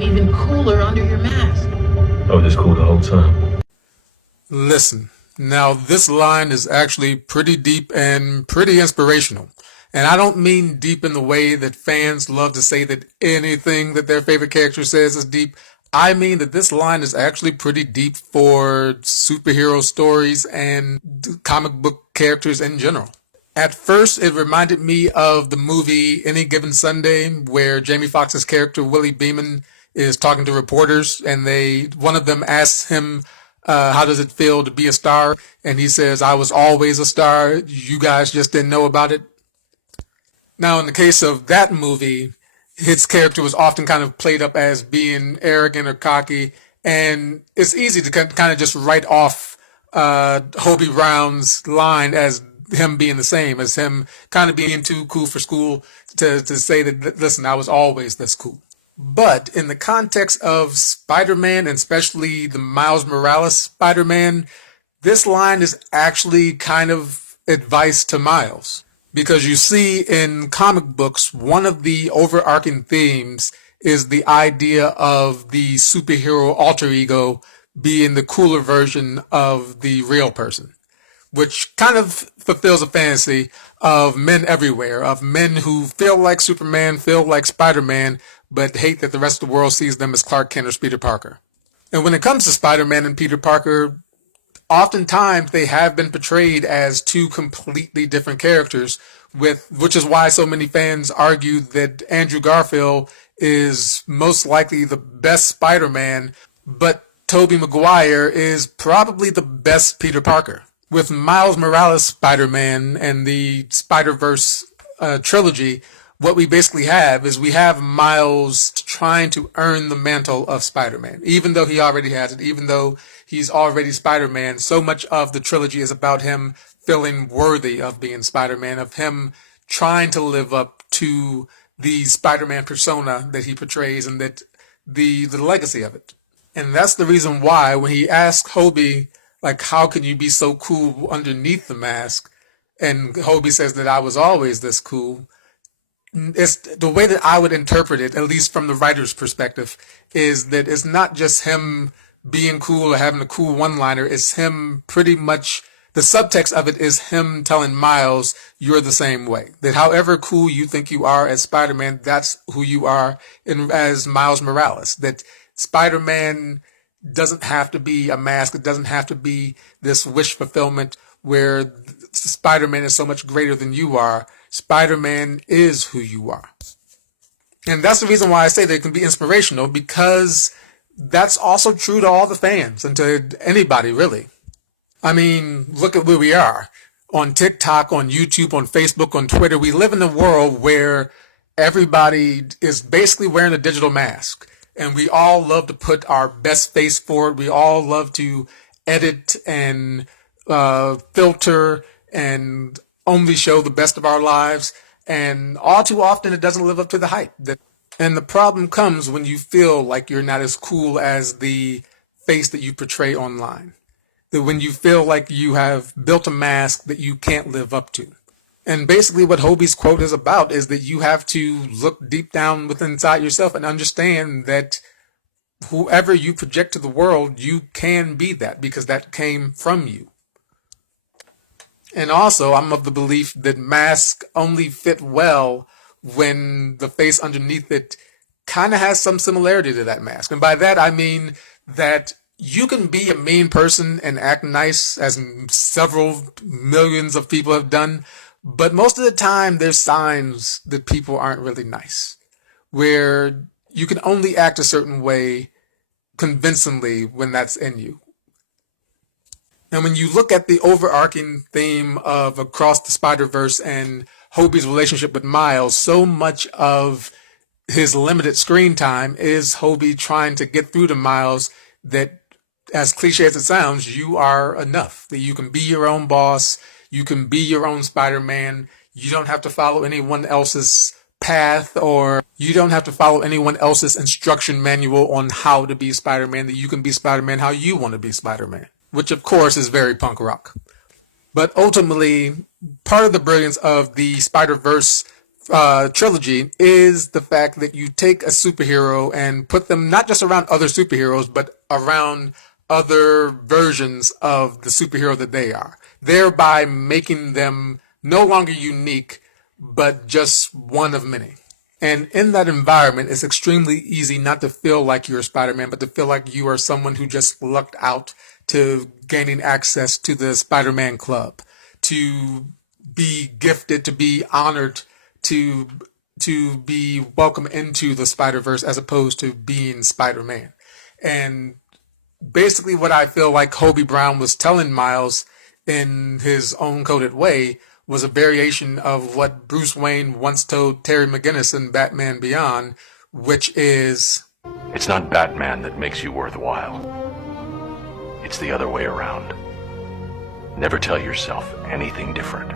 you even cooler under your mask. I was just cool the whole time. Listen, now this line is actually pretty deep and pretty inspirational. And I don't mean deep in the way that fans love to say that anything that their favorite character says is deep. I mean that this line is actually pretty deep for superhero stories and comic book characters in general. At first, it reminded me of the movie Any Given Sunday, where Jamie Foxx's character Willie Beeman is talking to reporters, and one of them asks him, how does it feel to be a star? And he says, I was always a star. You guys just didn't know about it. Now, in the case of that movie, his character was often kind of played up as being arrogant or cocky, and it's easy to kind of just write off Hobie Brown's line as him being the same, as him kind of being too cool for school to say that, listen, I was always this cool. But in the context of Spider-Man, and especially the Miles Morales Spider-Man, this line is actually kind of advice to Miles. Because you see in comic books, one of the overarching themes is the idea of the superhero alter ego being the cooler version of the real person, which kind of fulfills a fantasy of men everywhere, of men who feel like Superman, feel like Spider-Man, but hate that the rest of the world sees them as Clark Kent or Peter Parker. And when it comes to Spider-Man and Peter Parker, oftentimes they have been portrayed as two completely different characters, which is why so many fans argue that Andrew Garfield is most likely the best Spider-Man, but Tobey Maguire is probably the best Peter Parker. With Miles Morales Spider-Man and the Spider-Verse trilogy, what we basically have is we have Miles trying to earn the mantle of Spider-Man. Even though he already has it, even though he's already Spider-Man, so much of the trilogy is about him feeling worthy of being Spider-Man, of him trying to live up to the Spider-Man persona that he portrays and that the legacy of it. And that's the reason why when he asked Hobie, like, how can you be so cool underneath the mask? And Hobie says that I was always this cool. It's the way that I would interpret it, at least from the writer's perspective, is that it's not just him being cool or having a cool one-liner. It's him pretty much, the subtext of it is him telling Miles, you're the same way. That however cool you think you are as Spider-Man, that's who you are as Miles Morales. That Spider-Man doesn't have to be a mask. It doesn't have to be this wish fulfillment where Spider-Man is so much greater than you are. Spider-Man is who you are. And that's the reason why I say that it can be inspirational, because that's also true to all the fans and to anybody, really. I mean, look at where we are. On TikTok, on YouTube, on Facebook, on Twitter, we live in a world where everybody is basically wearing a digital mask. And we all love to put our best face forward. We all love to edit and filter and only show the best of our lives. And all too often, it doesn't live up to the hype. And the problem comes when you feel like you're not as cool as the face that you portray online. That when you feel like you have built a mask that you can't live up to. And basically what Hobie's quote is about is that you have to look deep down within inside yourself and understand that whoever you project to the world, you can be that because that came from you. And also, I'm of the belief that masks only fit well when the face underneath it kind of has some similarity to that mask. And by that, I mean that you can be a mean person and act nice, as several millions of people have done, but most of the time there's signs that people aren't really nice, where you can only act a certain way convincingly when that's in you. And when you look at the overarching theme of Across the Spider-Verse and Hobie's relationship with Miles, so much of his limited screen time is Hobie trying to get through to Miles that, as cliche as it sounds, you are enough, that you can be your own boss, you can be your own Spider-Man, you don't have to follow anyone else's path, or you don't have to follow anyone else's instruction manual on how to be Spider-Man, that you can be Spider-Man how you want to be Spider-Man, which of course is very punk rock. But ultimately, part of the brilliance of the Spider-Verse trilogy is the fact that you take a superhero and put them not just around other superheroes, but around other versions of the superhero that they are, thereby making them no longer unique, but just one of many. And in that environment, it's extremely easy not to feel like you're Spider-Man, but to feel like you are someone who just lucked out to gaining access to the Spider-Man Club, to be gifted, to be honored, to be welcome into the Spider-Verse as opposed to being Spider-Man. And basically what I feel like Hobie Brown was telling Miles in his own coded way was a variation of what Bruce Wayne once told Terry McGinnis in Batman Beyond, which is, It's not Batman that makes you worthwhile. It's the other way around. Never tell yourself anything different.